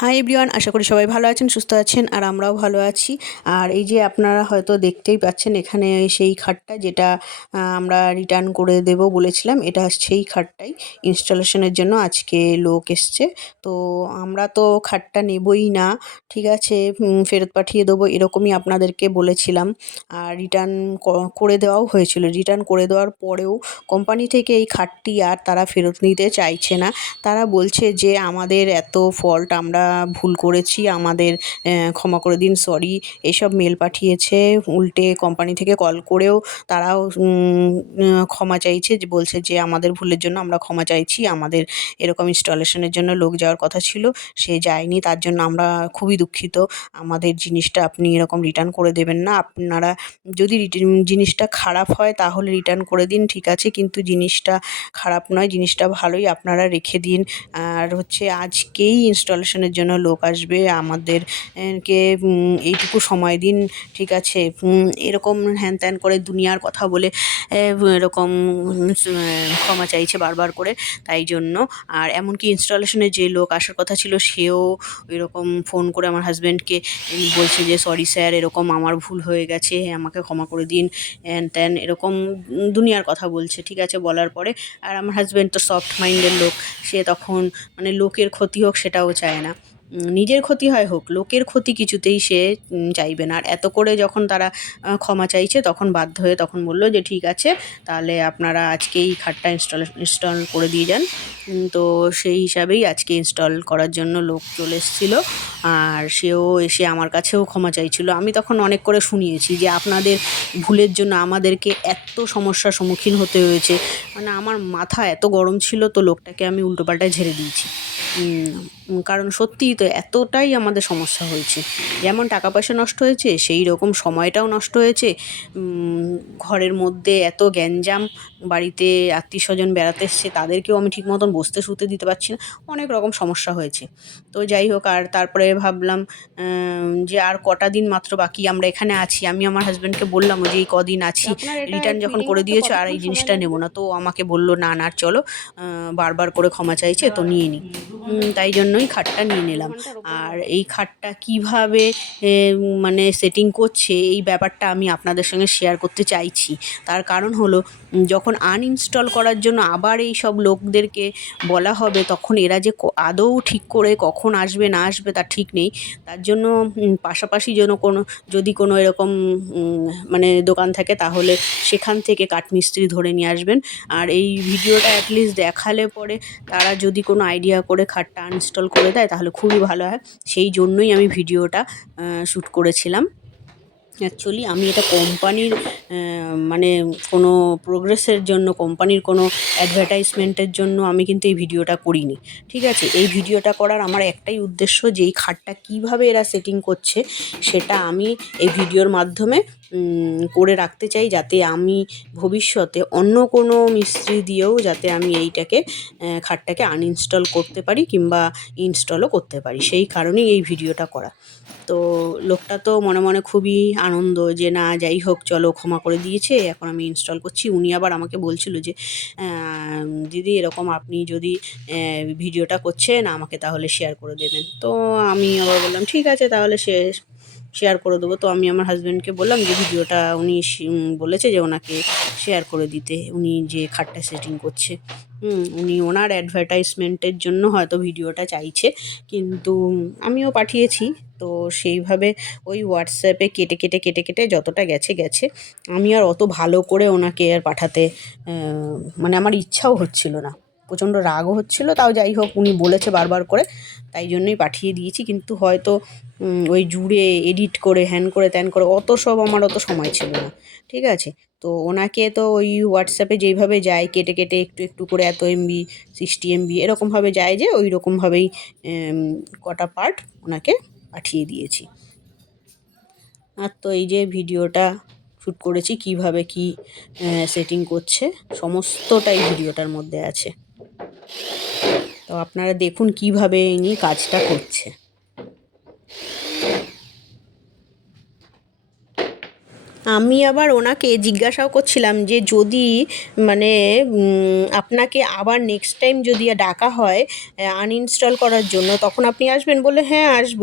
Hi everyone আশা করি সবাই ভালো আছেন, সুস্থ আছেন, আর আমরাও ভালো আছি। আর এই যে আপনারা হয়তো দেখতেই পাচ্ছেন, এখানে সেই খাটটা যেটা আমরা রিটার্ন করে দেব বলেছিলাম, এটা সেই খাটটাই ইনস্টলেশনের জন্য আজকে লোক এসছে। তো আমরা তো খাটটা নেবই না, ঠিক আছে ফেরত পাঠিয়ে দেবো, এরকমই আপনাদেরকে বলেছিলাম। আর রিটার্ন করে দেওয়াও হয়েছিল। রিটার্ন করে দেওয়ার পরেও কোম্পানি থেকে এই খাটটি আর তারা ফেরত নিতে চাইছে না। তারা বলছে যে, আমাদের এত ফল্ট আমরা ভুল করেছি, আমাদের ক্ষমা করে দিন সরি এসব মেল পাঠিয়েছে, উল্টে কোম্পানি থেকে কল করেও তারাও ক্ষমা চাইছে, যে বলছে যে আমাদের ভুলের জন্য আমরা ক্ষমা চাইছি, আমাদের এরকম ইনস্টলেশনের জন্য লোক যাওয়ার কথা ছিল, সে যায়নি, তার জন্য আমরা খুবই দুঃখিত, আমাদের জিনিসটা আপনি এরকম রিটার্ন করে দেবেন না, আপনারা যদি জিনিসটা খারাপ হয় তাহলে রিটার্ন করে দিন, ঠিক আছে, কিন্তু জিনিসটা খারাপ নয়, জিনিসটা ভালোই আপনারা রেখে দিন, আর হচ্ছে আজকেই ইনস্টলেশনের জন্য লোক আসবে, আমাদের কে এইটুকু সময় দিন, ঠিক আছে? এরকম হ্যান ত্যান করে দুনিয়ার কথা বলে এরকম ক্ষমা চাইছে বারবার করে, তাই জন্য। আর এমনকি ইনস্টলেশনে যে লোক আসার কথা ছিল, সেও এরকম ফোন করে আমার হাজব্যান্ডকে বলছে যে, সরি স্যার, এরকম আমার ভুল হয়ে গেছে, আমাকে ক্ষমা করে দিন। হ্যান ত্যান, এরকম দুনিয়ার কথা বলছে, ঠিক আছে, বলার পরে। আর আমার হাজব্যান্ড তো সফট মাইন্ডের লোক, সে তখন মানে লোকের ক্ষতি হোক সেটাও চায় না। নিজের ক্ষতি হয় হোক, লোকের ক্ষতি কিছুতেই সে চাইবে না। আর এত করে যখন তারা ক্ষমা চাইছে, তখন বাধ্য হয়ে তখন বলল যে, ঠিক আছে, তাহলে আপনারা আজকেই খাটটা ইনস্টল ইনস্টল করে দিয়ে যান। তো সেই হিসাবেই আজকে ইনস্টল করার জন্য লোক চলে এসেছিল। আর সেও এসে আমার কাছেও ক্ষমা চাইছিল। আমি তখন অনেক করে শুনিয়েছি যে, আপনাদের ভুলের জন্য আমাদেরকে এত সমস্যার সম্মুখীন হতে হয়েছে। মানে আমার মাথা এত গরম ছিল তো লোকটাকে আমি উল্টোপাল্টায় ঝেড়ে দিয়েছি। কারণ সত্যিই তো এতটাই আমাদের সমস্যা হয়েছে। যেমন টাকা পয়সা নষ্ট হয়েছে, সেই রকম সময়টাও নষ্ট হয়েছে। ঘরের মধ্যে এত গ্যাঞ্জাম বাড়িতে আত্মীয় স্বজন বেড়াতে এসছে তাদেরকেও আমি ঠিক মতন বসতে শুতে দিতে পারছি না। অনেক রকম সমস্যা হয়েছে। তো যাই হোক আর তারপরে ভাবলাম যে আর কটা দিন মাত্র বাকি আমরা এখানে আছি। আমি আমার হাজব্যান্ডকে বললাম যে এই কদিন আছি। রিটার্ন যখন করে দিয়েছ আর এই জিনিসটা নেব না। তো আমাকে বলল না না চলো বারবার করে ক্ষমা চাইছে তো নিয়ে নিই তাই জন্যই খাটটা নিয়ে নিলাম। আর এই খাটটা কীভাবে মানে সেটিং করছে এই ব্যাপারটা আমি আপনাদের সঙ্গে শেয়ার করতে চাইছি। তার কারণ হলো উম, যখন আনইনস্টল করার জন্য আবার এই সব লোকদেরকে বলা হবে, তখন এরা যে আদৌ ঠিক করে কখন আসবে, না আসবে তার ঠিক নেই। তার জন্য পাশাপাশি যেন কোনো, যদি কোনো এরকম মানে দোকান থাকে, তাহলে সেখান থেকে কাঠমিস্ত্রি ধরে নিয়ে আসবেন। আর এই ভিডিওটা অ্যাটলিস্ট দেখালে পরে তারা যদি কোনো আইডিয়া করে খাটটা আনইনস্টল করে দেয়, তাহলে খুবই ভালো হয়। সেই জন্যই আমি ভিডিওটা শ্যুট করেছিলাম। অ্যাকচুয়ালি আমি এটা কোম্পানির মানে কোনো প্রোগ্রেসের জন্য কোম্পানির কোনো অ্যাডভার্টাইজমেন্টের জন্য আমি কিন্তু এই ভিডিওটা করিনি। ঠিক আছে? এই ভিডিওটা করার আমার একটাই উদ্দেশ্য যে, এই খাটটা কীভাবে এরা সেটিং করছে, সেটা আমি এই ভিডিওর মাধ্যমে করে রাখতে চাই যাতে আমি ভবিষ্যতে অন্য কোনো মিস্ত্রি দিয়েও যাতে আমি এইটাকে খাটটাকে আনইনস্টল করতে পারি কিংবা ইনস্টলও করতে পারি। সেই কারণেই এই ভিডিওটা করা। তো লোকটা তো মনে মনে খুবই আনন্দ যে, না, যাই হোক, চলো, ক্ষমা করে দিয়েছে, এখন আমি ইনস্টল করছি। উনি আবার আমাকে বলছিল যে দিদি, এরকম আপনি যদি ভিডিওটা করছেন, আমাকে তাহলে শেয়ার করে দেবেন। তো আমি আবার বললাম, ঠিক আছে, তাহলে সে শেয়ার করে দেবো। তো আমি আমার হাজব্যান্ডকে বললাম যে, ভিডিওটা উনি বলেছে যে ওনাকে শেয়ার করে দিতে। উনি যে খাটটা সেটিং করছে উনি ওনার অ্যাডভার্টাইজমেন্টের জন্য হয়তো ভিডিওটা চাইছে। কিন্তু আমিও পাঠিয়েছি। তো সেইভাবে ওই হোয়াটসঅ্যাপে কেটে কেটে কেটে কেটে যতটা গেছে গেছে। আমি আর অত ভালো করে ওনাকে আর পাঠাতে মানে আমার ইচ্ছাও হচ্ছিল না। প্রচণ্ড রাগও হচ্ছিল, তাও যাই হোক উনি বলেছে বারবার করে, তাই জন্যই পাঠিয়ে দিয়েছি। কিন্তু হয়তো ওই জুড়ে এডিট করে হ্যান করে, ত্যান করে, অত সব আমার অত সময় ছিল না, ঠিক আছে? তো ওনাকে তো ওই হোয়াটসঅ্যাপে যেইভাবে যায়, কেটে কেটে একটু একটু করে এত এমবি সিক্সটি এমবি এরকমভাবে যায় যে ওই রকমভাবেই কটা পার্ট ওনাকে পাঠিয়ে দিয়েছি। আর তো এই যে ভিডিওটা শ্যুট করেছি, কীভাবে কি সেটিং করছে, সমস্তটাই ভিডিওটার মধ্যে আছে। তো আপনারা দেখুন কীভাবে ইনি কাজটা করছে। আমি আবার ওনাকে জিজ্ঞাসাও করছিলাম যে যদি মানে আপনাকে আবার নেক্সট টাইম যদি ডাকা হয় আনইনস্টল করার জন্য, তখন আপনি আসবেন বলে হ্যাঁ আসব।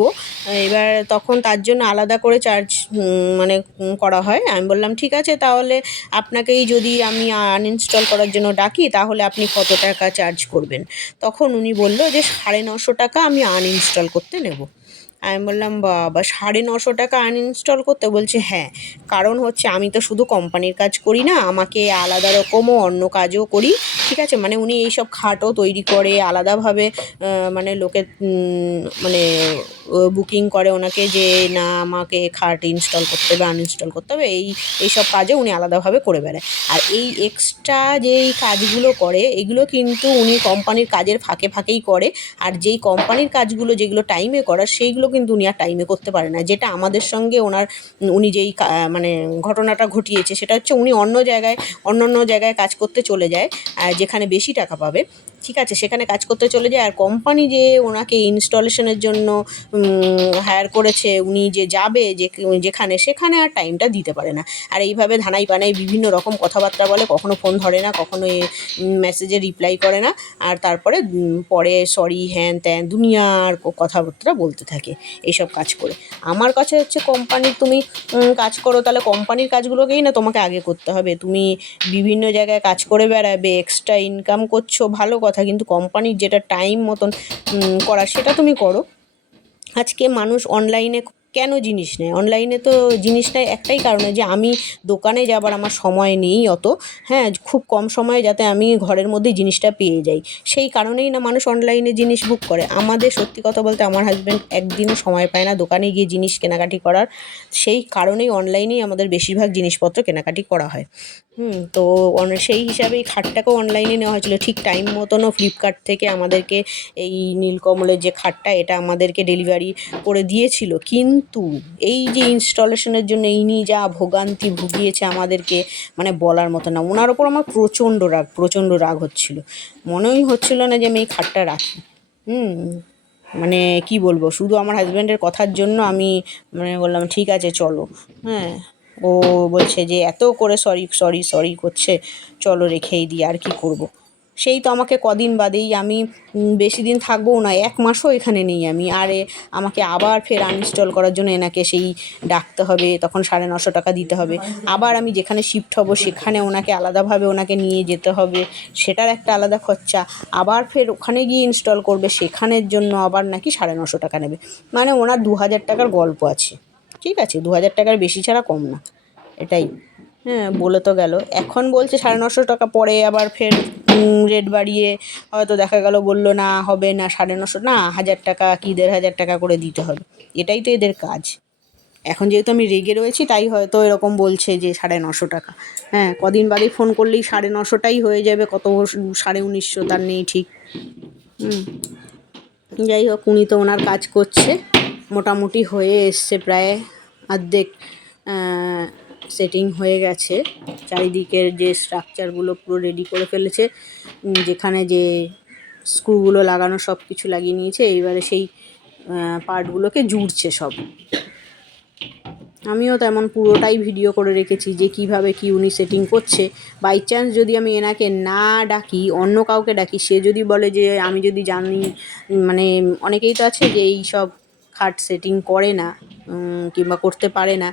এবার তখন তার জন্য আলাদা করে চার্জ মানে করা হয়। আমি বললাম, ঠিক আছে, তাহলে আপনাকেই যদি আমি আনইনস্টল করার জন্য ডাকি, তাহলে আপনি কত টাকা চার্জ করবেন? তখন উনি বলল যে, সাড়ে নশো টাকা আমি আনইনস্টল করতে নেব। আমি বললাম, বাবা, সাড়ে নশো টাকা আনইনস্টল করতে? বলছে হ্যাঁ কারণ হচ্ছে আমি তো শুধু কোম্পানির কাজ করি না, আমাকে আলাদা রকমও অন্য কাজও করি, ঠিক আছে? মানে উনি এইসব খাটও তৈরি করে, আলাদাভাবে মানে লোকে মানে বুকিং করে ওনাকে যে, না, আমাকে খাট ইনস্টল করতে হবে আনইনস্টল করতে হবে। এই এইসব কাজও উনি আলাদাভাবে করে বেড়ায়। আর এই এক্সট্রা যেই কাজগুলো করে, এগুলো কিন্তু উনি কোম্পানির কাজের ফাঁকে ফাঁকেই করে, আর যেই কোম্পানির কাজগুলো যেগুলো টাইমে করার, সেইগুলো কিন্তু উনি আর টাইমে করতে পারে না। যেটা আমাদের সঙ্গে ওনার, উনি যেই মানে ঘটনাটা ঘটিয়েছে, সেটা হচ্ছে উনি অন্য জায়গায় অন্য অন্য জায়গায় কাজ করতে চলে যায় যেখানে বেশি টাকা পাবে। ঠিক আছে, সেখানে কাজ করতে চলে যায়। আর কোম্পানি যে ওনাকে ইনস্টলেশনের জন্য হায়ার করেছে, উনি যে যাবে, যে, যেখানে, সেখানে আর টাইমটা দিতে পারে না। আর এইভাবে ধানাই পানাই বিভিন্ন রকম কথাবার্তা বলে, কখনো ফোন ধরে না, কখনো মেসেজে রিপ্লাই করে না। আর তারপরে পরে সরি হ্যান ত্যান দুনিয়ার কথাবার্তা বলতে থাকে, এইসব কাজ করে। আমার কাছে হচ্ছে কোম্পানির তুমি কাজ করো, তাহলে কোম্পানির কাজগুলোকেই না তোমাকে আগে করতে হবে। তুমি বিভিন্ন জায়গায় কাজ করে বেড়াবে এক্সট্রা ইনকাম করছ, ভালো কথা কিন্তু কোম্পানির যেটা টাইম মতন করা সেটা তুমি করো। আজকে মানুষ অনলাইনে কেন জিনিস নেয় অনলাইনে তো জিনিস নেয় একটাই কারণে যে আমি দোকানে যাবার আমার সময় নেই অত। হ্যাঁ খুব কম সময়ে যাতে আমি ঘরের মধ্যেই জিনিসটা পেয়ে যাই। সেই কারণেই না মানুষ অনলাইনে জিনিস বুক করে। আমাদের সত্যি কথা বলতে আমার হাজব্যান্ড একদিনও সময় পায় না দোকানে গিয়ে জিনিস কেনাকাটি করার। সেই কারণেই অনলাইনেই আমাদের বেশিরভাগ জিনিসপত্র কেনাকাটি করা হয়। হুম, তো সেই হিসাবেই খাটটাকেও অনলাইনে নেওয়া হয়েছিল। ঠিক টাইম মতনও ফ্লিপকার্ট থেকে আমাদেরকে এই নীলকমলের যে খাটটা, এটা আমাদেরকে ডেলিভারি করে দিয়েছিল। কিন্তু এই যে ইনস্টলেশনের জন্য ইনি যা ভোগান্তি ভুগিয়েছে আমাদেরকে মানে বলার মতো না। ওনার ওপর আমার প্রচণ্ড রাগ প্রচণ্ড রাগ হচ্ছিল। মনেই হচ্ছিল না যে আমি এই খাটটা রাখি। হুম মানে কি বলব, শুধু আমার হাজব্যান্ডের কথার জন্য আমি মানে বললাম, ঠিক আছে, চলো। হ্যাঁ ও বলছে যে, এত করে সরি সরি সরি করছে, চলো রেখেই দিই, আর কি করব। সেই তো আমাকে কদিন বাদেই আমি বেশি দিন থাকবোও না, এক মাসও এখানে নেই আমি। আর আমাকে আবার ফের আনইনস্টল করার জন্য এনাকে সেই ডাকতে হবে, তখন সাড়ে নশো টাকা দিতে হবে। আবার আমি যেখানে শিফট হব সেখানে ওনাকে আলাদাভাবে ওনাকে নিয়ে যেতে হবে, সেটার একটা আলাদা খরচা। আবার ফের ওখানে গিয়ে ইনস্টল করবে, সেখানের জন্য আবার নাকি সাড়ে নশো টাকা নেবে। মানে ওনার দু হাজার টাকার গল্প আছে। ঠিক আছে, দু হাজার টাকার বেশি ছাড়া কম না, এটাই। হ্যাঁ বলে তো গেল। এখন বলছে সাড়ে নশো টাকা পরে আবার ফের রেট বাড়িয়ে হয়তো দেখা গেল বলল, না, হবে না, সাড়ে নশো না, হাজার টাকা কি, দেড় হাজার টাকা করে দিতে হবে। এটাই তো এদের কাজ। এখন যেহেতু আমি রেগে রয়েছি, তাই হয়তো এরকম বলছে যে সাড়ে নশো টাকা। হ্যাঁ কদিন বাদেই ফোন করলেই সাড়ে নশোটাই হয়ে যাবে, কত সাড়ে উনিশশো, তার নেই ঠিক। হুম, যাই হোক, উনি তো ওনার কাজ করছে। মোটামুটি হয়ে এসছে প্রায় অর্ধেক সেটিং হয়ে গেছে। চারিদিকের যে স্ট্রাকচারগুলো পুরো রেডি করে ফেলেছে যেখানে যে স্ক্রুগুলো লাগানো সব কিছু লাগিয়ে নিয়েছে, এইবারে সেই পার্টগুলোকে জুড়ছে সব। আমিও তেমন পুরোটাই ভিডিও করে রেখেছি যে কীভাবে কি উনি সেটিং করছে। বাই চান্স যদি আমি এনাকে না ডাকি, অন্য কাউকে ডাকি, সে যদি বলে যে, আমি যদি জানি মানে অনেকেই তো আছে যে, এই সব খাট সেটিং করে না কিংবা করতে পারে না।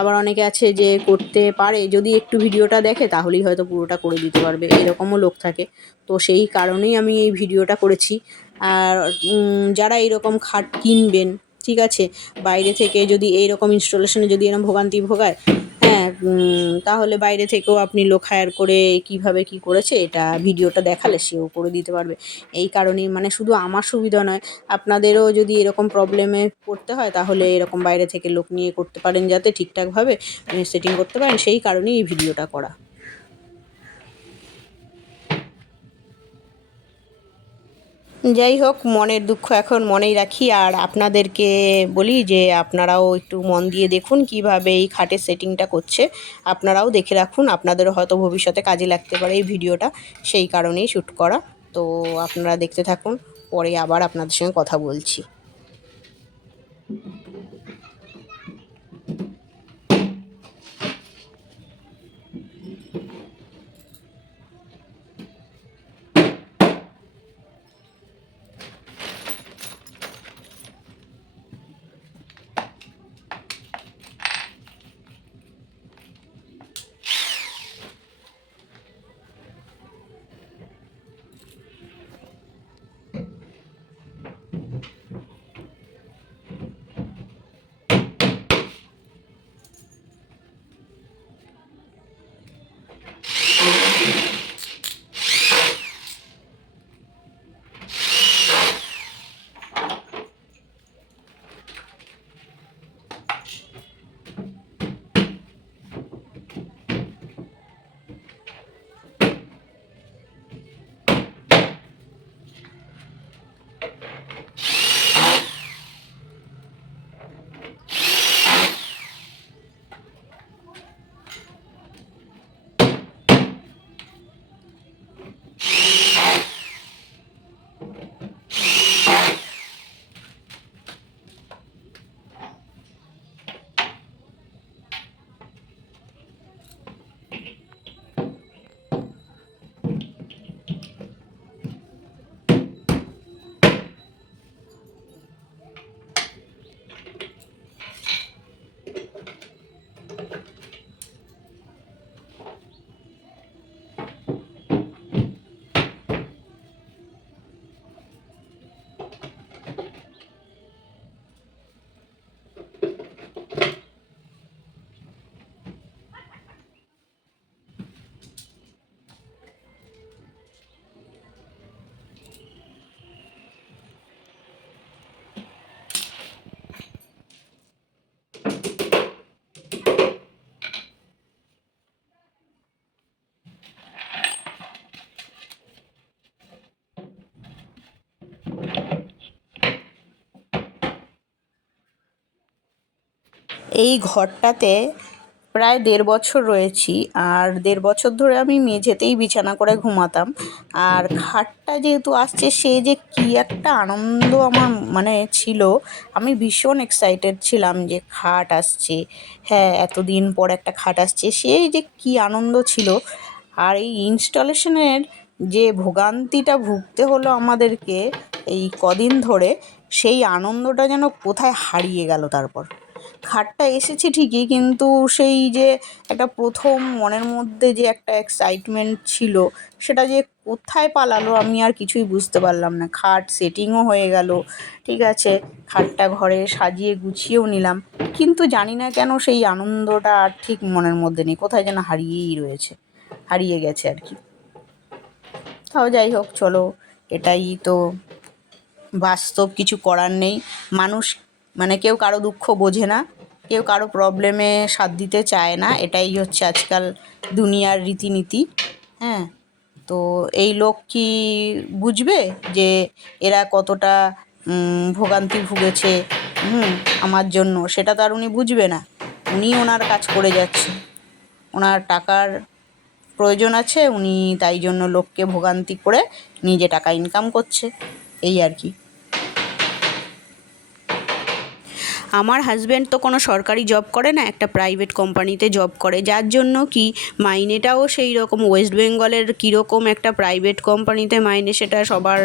আবার অনেকে আছে যে করতে পারে, যদি একটু ভিডিওটা দেখে তাহলেই হয়তো পুরোটা করে দিতে পারবে, এরকমও লোক থাকে। তো সেই কারণেই আমি এই ভিডিওটা করেছি। আর যারা এরকম খাট কিনবেন, ঠিক আছে? বাইরে থেকে যদি এই রকম ইনস্টলেশনে যদি এরকম ভোগান্তি ভোগায় তাহলে বাইরে থেকেও আপনি লোক হায়ার করে কীভাবে কি করেছে এটা ভিডিওটা দেখালে সেও করে দিতে পারবে। এই কারণেই মানে শুধু আমার সুবিধা নয়, আপনাদেরও যদি এরকম প্রবলেমে পড়তে হয় তাহলে এরকম বাইরে থেকে লোক নিয়ে করতে পারেন যাতে ঠিকঠাকভাবে সেটিং করতে পারেন, সেই কারণেই এই ভিডিওটা করা। যাই হোক মনের দুঃখ এখন মনেই রাখি। আর আপনাদেরকে বলি যে, আপনারাও একটু মন দিয়ে দেখুন কীভাবে এই খাটের সেটিংটা করছে। আপনারাও দেখে রাখুন, আপনাদেরও হয়তো ভবিষ্যতে কাজে লাগতে পারে এই ভিডিওটা। সেই কারণেই শ্যুট করা। তো আপনারা দেখতে থাকুন, পরে আবার আপনাদের সঙ্গে কথা বলছি। এই ঘরটাতে প্রায় দেড় বছর রয়েছি। আর দেড় বছর ধরে আমি মেঝেতেই বিছানা করে ঘুমাতাম। আর খাটটা যেহেতু আসছে, সে যে কী একটা আনন্দ আমার মানে ছিল। আমি ভীষণ এক্সাইটেড ছিলাম যে খাট আসছে। হ্যাঁ এতদিন পর একটা খাট আসছে, সেই যে কী আনন্দ ছিল। আর এই ইনস্টলেশনের যে ভোগান্তিটা ভুগতে হলো আমাদেরকে এই কদিন ধরে, সেই আনন্দটা যেন কোথায় হারিয়ে গেল তারপর। খাটটা এসেছে ঠিকই, কিন্তু সেই যে একটা প্রথম মনের মধ্যে যে একটা এক্সাইটমেন্ট ছিল, সেটা যে কোথায় পালালো আমি আর কিছুই বুঝতে পারলাম না। খাট সেটিংও হয়ে গেল, ঠিক আছে? খাটটা ঘরে সাজিয়ে গুছিয়েও নিলাম, কিন্তু জানি না কেন সেই আনন্দটা আর ঠিক মনের মধ্যে নেই, কোথায় যেন হারিয়েই রয়েছে, হারিয়ে গেছে আর কি। তাও যাই হোক, চলো, এটাই তো বাস্তব কিছু করার নেই। মানুষ মানে কেউ কারও দুঃখ বোঝে না। কেউ কারও প্রবলেমে সাথ দিতে চায় না, এটাই হচ্ছে আজকাল দুনিয়ার রীতিনীতি হ্যাঁ? তো এই লোক কি বুঝবে যে এরা কতটা ভোগান্তি ভুগেছে, হুম, আমার জন্য? সেটা তো আর উনি বুঝবে না। উনি ওনার কাজ করে যাচ্ছে। ওনার টাকার প্রয়োজন আছে, উনি তাই জন্য লোককে ভোগান্তি করে নিজে টাকা ইনকাম করছে। এই আর কি। আমার হাজব্যান্ড তো কোনো সরকারি জব করে না, একটা প্রাইভেট কোম্পানিতে জব করে। যার জন্য কি মাইনেটাও সেই রকম ওয়েস্ট বেঙ্গলের কীরকম একটা প্রাইভেট কোম্পানিতে মাইনে, সেটা সবার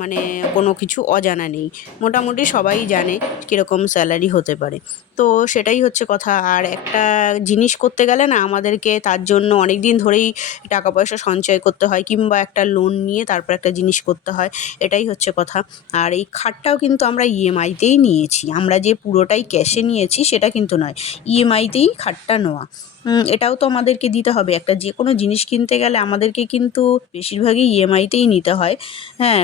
মানে কোনো কিছু অজানা নেই। মোটামুটি সবাই জানে কীরকম স্যালারি হতে পারে। তো সেটাই হচ্ছে কথা। আর একটা জিনিস করতে গেলে না আমাদেরকে তার জন্য অনেক দিন ধরেই টাকা পয়সা সঞ্চয় করতে হয় কিংবা একটা লোন নিয়ে তারপর একটা জিনিস করতে হয়, এটাই হচ্ছে কথা। আর এই খাটটাও কিন্তু আমরা ইএমআইতেই নিয়েছি। আমরা যে পুরোটাই ক্যাশে নিয়েছি সেটা কিন্তু নয় ইএমআইতেই খাটটা নেওয়া। এটাও তো আমাদেরকে দিতে হবে। একটা যে কোনো জিনিস কিনতে গেলে আমাদেরকে কিন্তু বেশিরভাগই ইএমআইতেই নিতে হয়। হ্যাঁ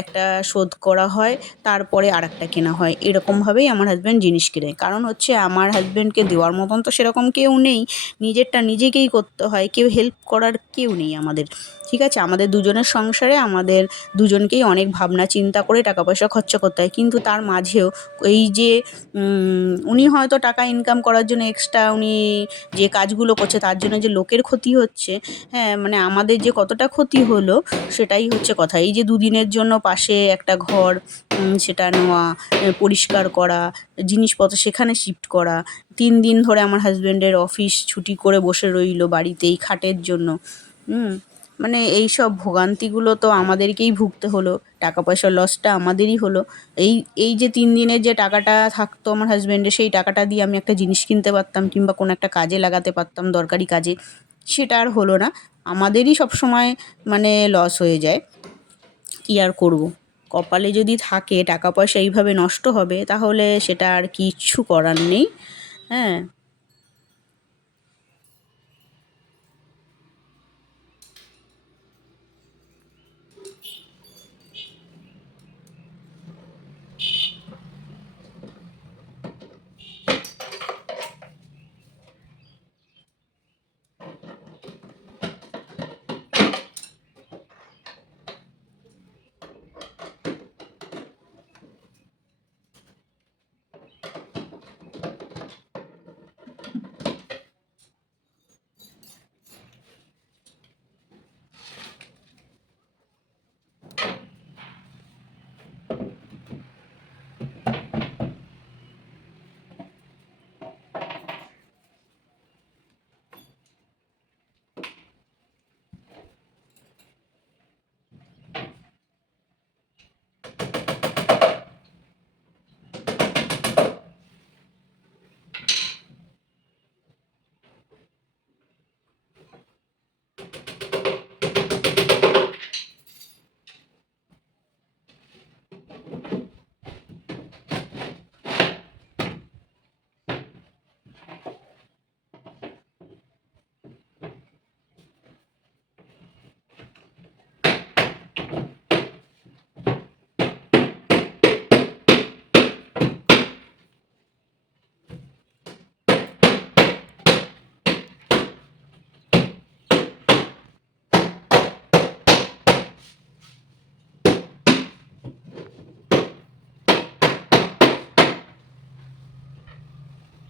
একটা শোধ করা হয়, তারপরে আর একটা কেনা হয়। এরকমভাবেই আমার হাজব্যান্ড জিনিস কেনে। কারণ হচ্ছে আমার হাজব্যান্ডকে দেওয়ার মতন তো সেরকম কেউ নেই। নিজেরটা নিজেকেই করতে হয়। কেউ হেল্প করার কেউ নেই আমাদের। ঠিক আছে? আমাদের দুজনের সংসারে আমাদের দুজনকেই অনেক ভাবনা, চিন্তা করে টাকা পয়সা খরচা করতে হয়। কিন্তু তার মাঝেও এই যে উনি হয়তো টাকা ইনকাম করার জন্য এক্সট্রা উনি যে কাজগুলো করছে, তার জন্য যে লোকের ক্ষতি হচ্ছে হ্যাঁ মানে আমাদের যে কতটা ক্ষতি হলো, সেটাই হচ্ছে কথা। এই যে দুদিনের জন্য পাশে একটা ঘর সেটা নেওয়া পরিষ্কার করা, জিনিসপত্র সেখানে শিফট করা, তিন দিন ধরে আমার হাজব্যান্ডের অফিস ছুটি করে বসে রইল বাড়িতেই, খাটের জন্য। হুম। মানে এই সব ভোগান্তিগুলো তো আমাদেরকেই ভুগতে হলো। টাকা পয়সার লসটা আমাদেরই হলো। এই এই যে তিন দিনের যে টাকাটা থাকতো আমার হাজব্যান্ডের সেই টাকাটা দিয়ে আমি একটা জিনিস কিনতে পারতাম কিংবা কোনো একটা কাজে লাগাতে পারতাম দরকারি কাজে, সেটা আর হলো না। আমাদেরই সব সময় মানে লস হয়ে যায়। কী আর করব? কপালে যদি থাকে টাকা পয়সা এইভাবে নষ্ট হবে, তাহলে সেটা আর কিচ্ছু করার নেই। হ্যাঁ।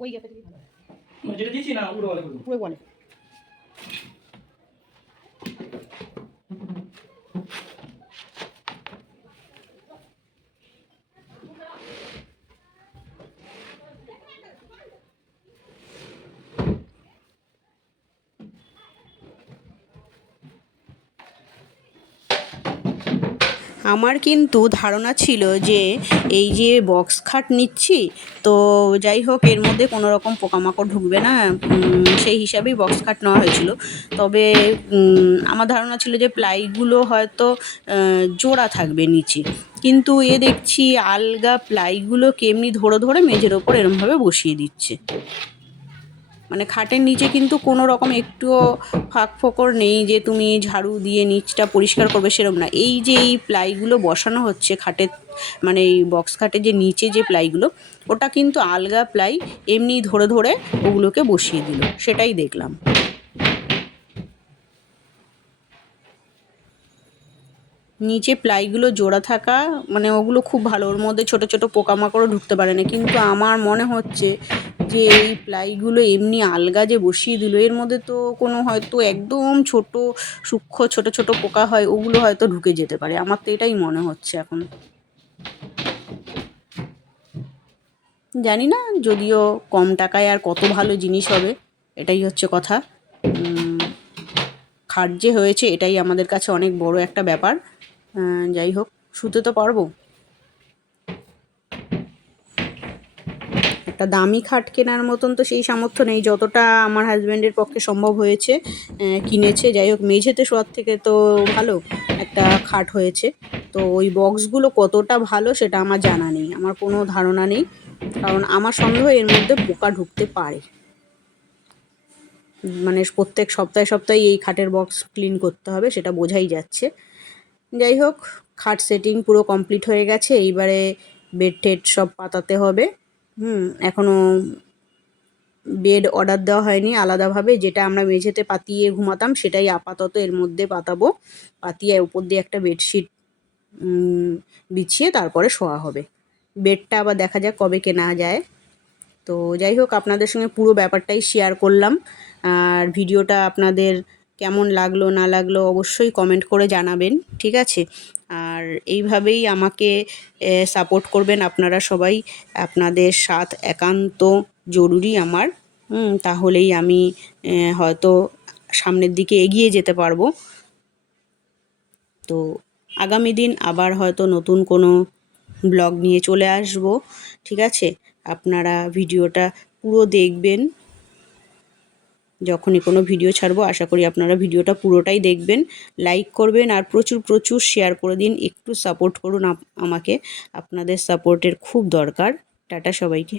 ওই গ্যাপে থেকে ভালো যেটা দিয়েছি না পুরো বলে পুরো বলে আমার কিন্তু ধারণা ছিল যে এই যে বক্স খাট নিচ্ছি, তো যাই হোক, এর মধ্যে কোনো রকম পোকামাকড় ঢুকবে না সেই হিসাবেই বক্স খাট নেওয়া হয়েছিল। তবে আমার ধারণা ছিল যে প্লাইগুলো হয়তো জোড়া থাকবে নিচে। কিন্তু এ দেখছি আলগা প্লাইগুলো কেমনি ধরে ধরে মেঝের ওপর এরমভাবে বসিয়ে দিচ্ছে। মানে খাটের নিচে কিন্তু কোনো রকম একটুও ফাঁক ফোকর নেই যে তুমি ঝাড়ু দিয়ে নিচটা পরিষ্কার করবে সেরকম না। এই যে এই প্লাইগুলো বসানো হচ্ছে খাটের মানে এই বক্স খাটের যে নিচে যে প্লাইগুলো, ওটা কিন্তু আলগা প্লাই এমনি ধরে ধরে ওগুলোকে বসিয়ে দিল। সেটাই দেখলাম। নিচে প্লাইগুলো জোড়া থাকা মানে ওগুলো খুব ভালো। ওর মধ্যে ছোট ছোট পোকামাকড়ও ঢুকতে পারে না। কিন্তু আমার মনে হচ্ছে যে এই প্লাইগুলো এমনি আলগা যে বসিয়ে দিল, এর মধ্যে তো কোনো হয়তো একদম ছোট সূক্ষ্ম, ছোট ছোট পোকা হয়, ওগুলো হয়তো ঢুকে যেতে পারে। আমার তো এটাই মনে হচ্ছে এখন। জানি না, যদিও কম টাকায় আর কত ভালো জিনিস হবে, এটাই হচ্ছে কথা। খাট যে হয়েছে, এটাই আমাদের কাছে অনেক বড় একটা ব্যাপার। যাই হোক শুতে তো পারব। একটা দামি খাট কেনার মতন তো সেই সামর্থ্য নেই, যতটা আমার হাজব্যান্ডের পক্ষে সম্ভব হয়েছে কিনেছে। যাই হোক, মেঝেতে শোয়ার থেকে তো ভালো একটা খাট হয়েছে। তো ওই বক্সগুলো কতটা ভালো সেটা আমার জানা নেই, আমার কোনো ধারণা নেই, কারণ আমার সন্দেহ এর মধ্যে পোকা ঢুকতে পারে। মানে প্রত্যেক সপ্তাহে সপ্তাহে এই খাটের বক্স ক্লিন করতে হবে, সেটা বোঝাই যাচ্ছে। যাই হোক খাট সেটিং পুরো কমপ্লিট হয়ে গেছে, এইবারে বেড টেড সব পাতাতে হবে। হুম এখনও বেড অর্ডার দেওয়া হয়নি আলাদাভাবে, যেটা আমরা মেঝেতে পাতিয়ে ঘুমাতাম সেটাই আপাতত এর মধ্যে পাতাবো। পাতিয়ে উপর দিয়ে একটা বেডশিট বিছিয়ে তারপরে শোয়া হবে। বেডটা আবার দেখা যাক কবে কেনা যায়। তো যাই হোক আপনাদের সঙ্গে পুরো ব্যাপারটাই শেয়ার করলাম। আর ভিডিওটা আপনাদের কেমন লাগল, না লাগল অবশ্যই কমেন্ট করে জানাবেন, ঠিক আছে? আর এইভাবেই আমাকে সাপোর্ট করবেন আপনারা সবাই। আপনাদের সাথ একান্ত জরুরি আমার। তাহলেই আমি হয়তো সামনের দিকে এগিয়ে যেতে পারব। তো আগামী দিন আবার হয়তো নতুন কোনো ব্লগ নিয়ে চলে আসব, ঠিক আছে? আপনারা ভিডিওটা পুরো দেখবেন। যখনই কোনো ভিডিও ছাড়বো, আশা করি আপনারা ভিডিওটা পুরোটাই দেখবেন লাইক করবেন আর প্রচুর প্রচুর শেয়ার করে দিন। একটু সাপোর্ট করুন আমাকে। আপনাদের সাপোর্টের খুব দরকার। টাটা সবাইকে।